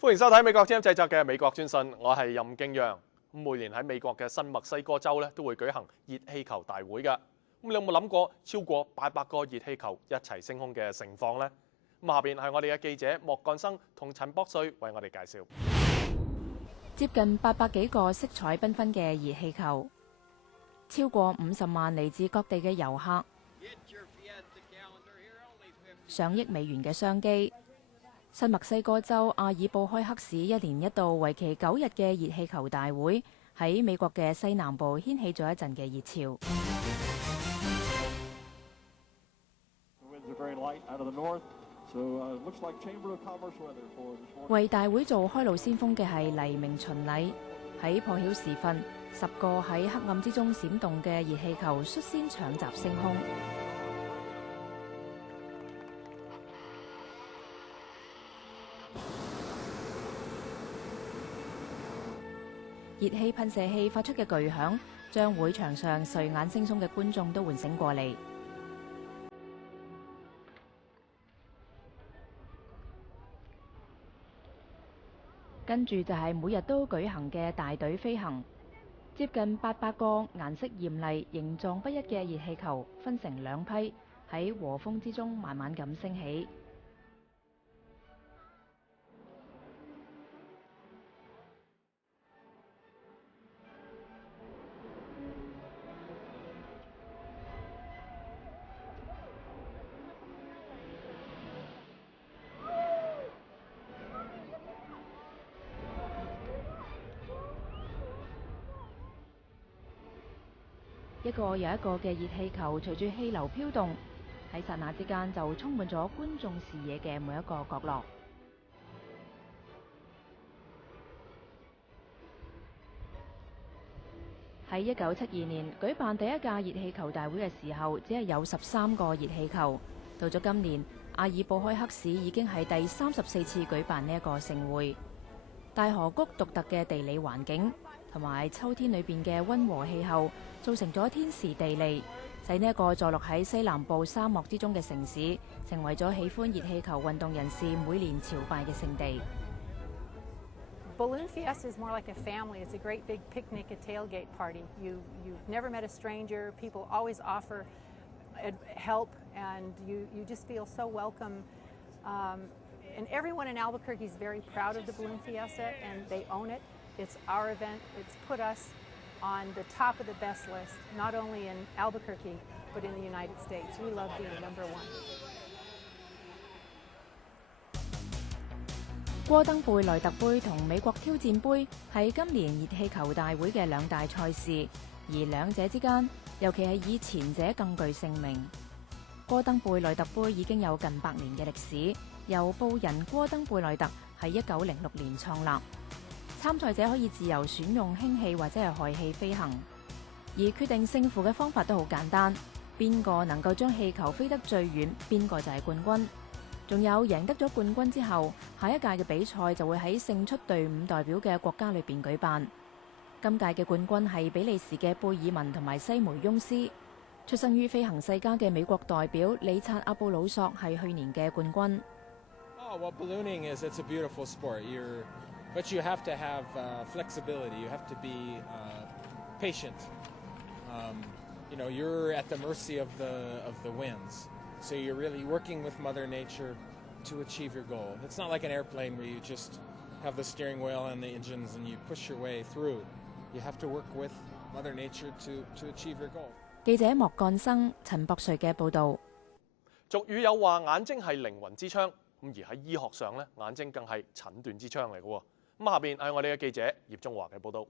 歡迎收睇美國之音製作嘅《美國專訊》，我係任敬揚。每年喺美國嘅新墨西哥州咧，都會舉行熱氣球大會㗎。你有冇諗過超過800個熱氣球一齊升空嘅盛況呢？下邊係我哋嘅記者莫幹生同陳博瑞為我哋介紹。接近800幾個色彩繽紛嘅熱氣球，超過50萬嚟自各地嘅遊客，上億美元嘅商機。新墨西哥州阿爾布開克市一年一度為期9日嘅熱氣球大會，喺美國嘅西南部掀起咗一陣嘅熱潮。為大會做開路先鋒嘅係黎明巡禮。喺破曉時分，10個喺黑暗之中閃動嘅熱氣球率先搶閘升空。熱氣噴射器發出嘅巨響，將會場上睡眼惺忪嘅觀眾都喚醒過嚟。跟住就係每日都舉行嘅大隊飛行，接近800個顏色豔麗、形狀不一嘅熱氣球分成兩批，喺和風之中慢慢咁升起。一個又一個嘅熱氣球隨住氣流飄動，喺剎那之間就充滿咗觀眾視野嘅每一個角落。喺1972年舉辦第一屆熱氣球大會嘅時候，只係有13個熱氣球。到咗今年，阿爾布開克市已經係第34次舉辦呢一個盛會。大河谷獨特嘅地理環境同埋秋天裏邊嘅溫和氣候，造成咗天時地利，使呢一個坐落喺西南部沙漠之中嘅城市，成為咗喜歡熱氣球運動人士每年朝拜嘅聖地。Balloon Fiesta is more like a family. It's a great big picnic, a tailgate party. You've never met a stranger. People always offer help, and you just feel so welcome. And everyone in Albuquerque is very proud of the Balloon Fiesta, and they own it. It's our event. It's put us on the top of the best list, not only in Albuquerque, but in the United States. We love being number one. 戈登貝萊特杯同美國挑戰杯係今年熱氣球大會嘅兩大賽事，而兩者之間，尤其係以前者更具盛名。戈登貝萊特杯已經有近100年嘅歷史，由布人戈登貝萊特喺1906年創立。參賽者可以自由選用氫氣或者係氦氣飛行，而決定勝負嘅方法都好簡單，邊個能夠將氣球飛得最遠，邊個就係冠軍。仲有贏得咗冠軍之後，下一屆嘅比賽就會喺勝出隊伍代表嘅國家裏邊舉辦。今屆嘅冠軍係比利時嘅貝爾文同埋西梅翁斯。出生於飛行世家嘅美國代表理察阿布魯索係去年嘅冠軍。Well, ballooning it's a beautiful sport. But you have to have flexibility. You have to be patient. You're at the mercy of the winds. So you're really working with Mother Nature to achieve your goal. It's not like an airplane where you just have the steering wheel and the engines and you push your way through. You have to work with Mother Nature to achieve your goal. 記者莫幹生、陳博瑞嘅報導。俗語有話眼睛係靈魂之窗，而喺醫學上咧，眼睛更係診斷之窗嚟嘅喎。下邊係我哋嘅記者葉中華嘅報導。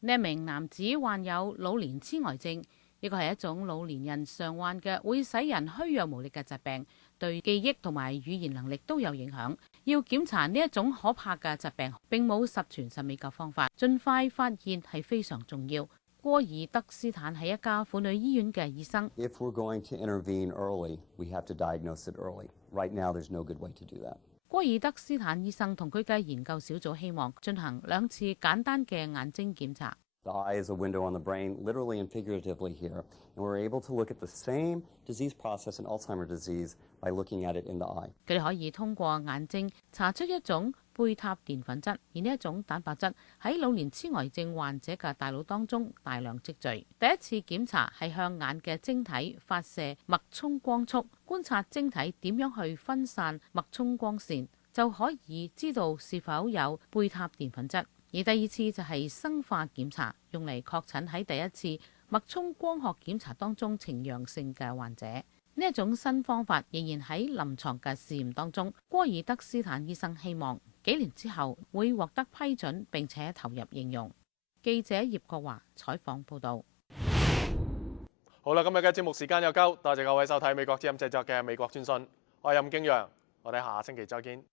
呢一名男子患有老年痴呆症，呢個係一種老年人常患嘅會使人虛弱無力嘅疾病，對記憶同埋語言能力都有影響。要檢查呢一種可怕嘅疾病，並冇十全十美嘅方法，盡快發現係非常重要。戈爾德斯坦係一家婦女醫院嘅醫生。If we're going to intervene early, we have to diagnose it early. Right now, there's no good way to do that. 戈爾德斯坦醫生同佢嘅研究小組希望進行2次簡單嘅眼睛檢查。The eye is a window on the brain, literally and figuratively here. And we're able to look at the same disease process in Alzheimer's disease by looking at it in the eye. 佢哋可以通過眼睛查出一種貝塔澱粉質，而呢一種蛋白質喺老年痴呆症患者嘅大腦當中大量積聚。第一次檢查係向眼嘅晶體發射脈衝光束，觀察晶體點樣去分散脈衝光線，就可以知道是否有貝塔澱粉質。而第二次就係生化檢查，用嚟確診喺第一次脈衝光學檢查當中呈陽性嘅患者。呢一種新方法仍然喺臨床嘅試驗當中。戈爾德斯坦醫生希望幾年之後會獲得批准並且投入應用。記者葉國華採訪報導。好啦，今日嘅節目時間又夠，多謝各位收睇美國之音製作嘅美國專訊，我係任敬揚，我哋下星期再見。